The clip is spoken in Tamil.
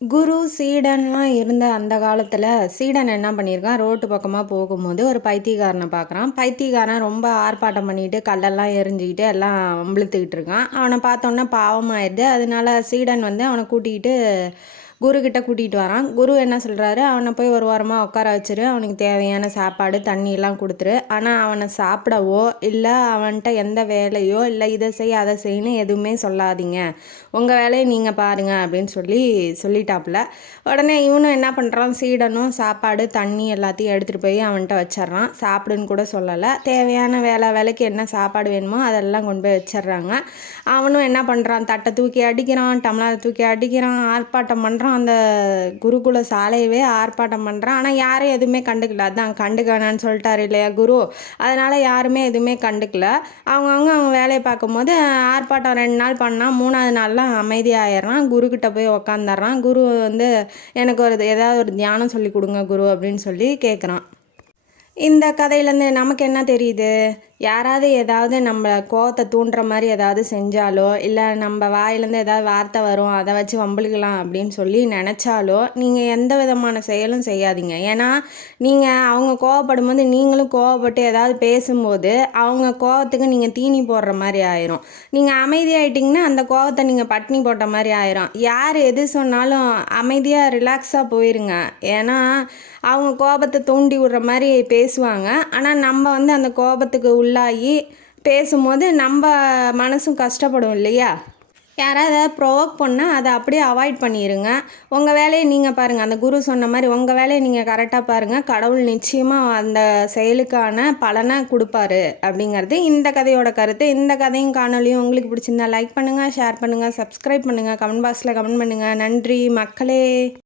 குரு, சீடன்லாம் இருந்த அந்த காலத்துல, சீடன் என்ன பண்ணியிருக்கான், ரோட்டு பக்கமா போகும்போது ஒரு பைத்தியக்காரன பார்க்குறான். பைத்தியக்காரன் ரொம்ப ஆர்ப்பாட்டம் பண்ணிட்டு, கல்லெல்லாம் எறிஞ்சுக்கிட்டு எல்லாம் வம்பிழுத்துக்கிட்டு இருக்கான். அவன பார்த்தோன்னே பாவமாயிருது. அதனால சீடன் வந்து அவன கூட்டிக்கிட்டு குரு கிட்ட கூட்டிகிட்டு வரான். குரு என்ன சொல்கிறாரு, அவனை போய் ஒரு வாரமாக உட்கார வச்சிரு, அவனுக்கு தேவையான சாப்பாடு தண்ணியெல்லாம் கொடுத்துரு. ஆனால் அவனை சாப்பிடவோ இல்லை அவன்கிட்ட எந்த வேலையோ இல்லை இதை செய் அதை செய்யணும் எதுவுமே சொல்லாதீங்க, உங்கள் வேலையை நீங்கள் பாருங்கள் அப்படின்னு சொல்லிட்டாப்புல. உடனே இவனும் என்ன பண்ணுறான், சீடனும் சாப்பாடு தண்ணி எல்லாத்தையும் எடுத்துகிட்டு போய் அவன்கிட்ட வச்சிட்றான். சாப்பிடுன்னு கூட சொல்லலை, தேவையான வேலைக்கு என்ன சாப்பாடு வேணுமோ அதெல்லாம் கொண்டு போய் வச்சிட்றாங்க. அவனும் என்ன பண்ணுறான், தட்டை தூக்கி அடிக்கிறான், டம்ளரை தூக்கி அடிக்கிறான், ஆர்ப்பாட்டம் பண்ணுறான். அந்த குருகுல சாலையவே ஆர்ப்பாட்டம் பண்ணுறான். ஆனால் யாரும் எதுவுமே கண்டுக்கல. அதான் கண்டுக்க வேணான்னு சொல்லிட்டாரு இல்லையா குரு, அதனால் யாருமே எதுவுமே கண்டுக்கல. அவங்க வேலையை பார்க்கும்போது ஆர்ப்பாட்டம் 2 நாள் பண்ணால் 3ஆவது நாள்லாம் அமைதியாகிடுறான். குருக்கிட்ட போய் உக்காந்துடுறான். குரு வந்து எனக்கு ஏதாவது ஒரு தியானம் சொல்லி கொடுங்க குரு அப்படின்னு சொல்லி கேட்குறான். இந்த கதையிலேருந்து நமக்கு என்ன தெரியுது, யாராவது ஏதாவது நம்ம கோவத்தை தூண்டுற மாதிரி ஏதாவது செஞ்சாலோ இல்லை நம்ம வாயிலேருந்து ஏதாவது வார்த்தை வரும் அதை வச்சு வம்பிழுக்கலாம் அப்படின்னு சொல்லி நினச்சாலோ நீங்கள் எந்த விதமான செயலும் செய்யாதீங்க. ஏன்னா நீங்கள் அவங்க கோவப்படும் போது நீங்களும் கோவப்பட்டு ஏதாவது பேசும்போது அவங்க கோவத்துக்கு நீங்கள் தீனி போடுற மாதிரி ஆயிரும். நீங்கள் அமைதியாயிட்டிங்கன்னா அந்த கோவத்தை நீங்கள் பட்னி போட்ட மாதிரி ஆயிரும். யார் எது சொன்னாலும் அமைதியாக ரிலாக்ஸாக போயிருங்க. ஏன்னா அவங்க கோபத்தை தூண்டி விடுற மாதிரி பேசுவாங்க. ஆனால் நம்ம வந்து அந்த கோபத்துக்கு உள்ளாகி பேசும்போது நம்ம மனசும் கஷ்டப்படும் இல்லையா. யாராவது ஏதாவது ப்ரொவோக் பண்ணால் அதை அப்படியே அவாய்ட் பண்ணிடுங்க. உங்கள் வேலையை நீங்கள் பாருங்கள். அந்த குரு சொன்ன மாதிரி உங்கள் வேலையை நீங்கள் கரெக்டாக பாருங்கள். கடவுள் நிச்சயமாக அந்த செயலுக்கான பலனை கொடுப்பாரு அப்படிங்கிறது இந்த கதையோட கருத்து. இந்த கதையும் காணொலியும் உங்களுக்கு பிடிச்சிருந்தா லைக் பண்ணுங்கள், ஷேர் பண்ணுங்கள், சப்ஸ்கிரைப் பண்ணுங்கள், கமெண்ட் பாக்ஸில் கமெண்ட் பண்ணுங்கள். நன்றி மக்களே.